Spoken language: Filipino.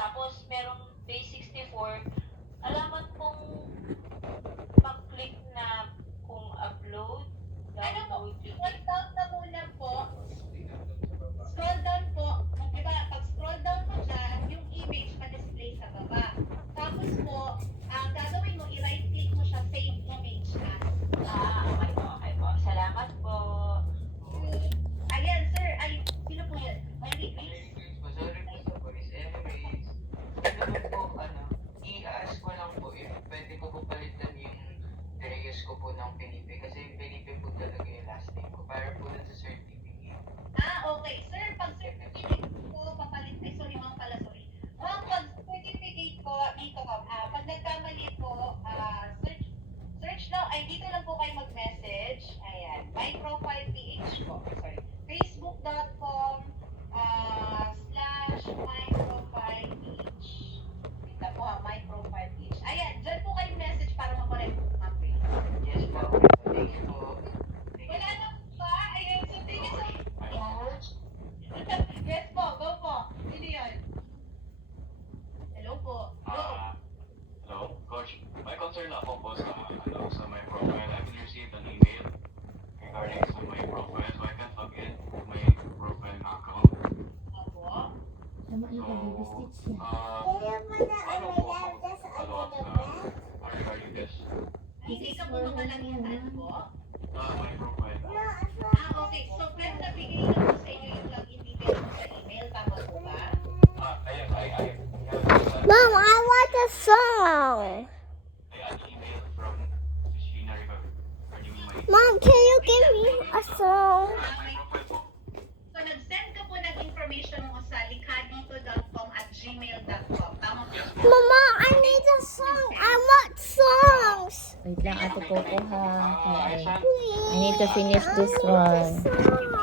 Tapos merong base 64. Alamat pong mag-click na kung upload. Ano po? Download yung Scroll down na muna po. Scroll down po. Diba, pag scroll down mo dyan, yung image ma-display sa baba. Tapos po, ang gagawin mo, i-right click mo siya, save image na. Okay po, okay po. Salamat po. Ayan, sir. Ay, sino po yan? Merry Merry Grace. Christmas. Sorry po sa voice. Anyways, ano po, i-ask ko lang po if pwede ko po palitan yung Reyes ko po ng Felipe. Kasi yung Felipe po talaga yung last name ko. Para po dun sa certificate. Okay. Sir, pag certificate ko, papalit. Ay, sorry, ma'am pala, sorry. Ma'am, pag certificate ko, dito, pag nagkamali po, search now, ay dito lang po kayo mag-message. Ayan, my profile ph po. Sorry. Facebook.com /my profile ph. Dito po ha, my profile ph. Ayan, dyan po kayo message para makorek po, ma'am Grace. Yes po. Thank you po. Thank you. Wala na po ba? Ayan, so thank you so much. Yes po, go po. Sino yun? Hello po. Go. Hello, Coach. May concern ako po sa my profile. I've received an email regarding sa my profile, so I can't log in to my profile na account. Opo. So, paano po ako follow up regarding this? Hindi ka po makalagitan po. My profile. Okay. So, friend, nabigay na po sa inyo yung login details mo sa email. Tama po ba? I Mom, I want a song. an email from Sheena regarding my Mom, can you give me a song? Okay. profile po. So, nag-send ka po ng information mo sa likhadito.com@gmail.com. Tama po. Mama, I need a song. I want songs. Wait lang, Ate Coco ha. I Okay. sent Please. I need to finish this one. Song.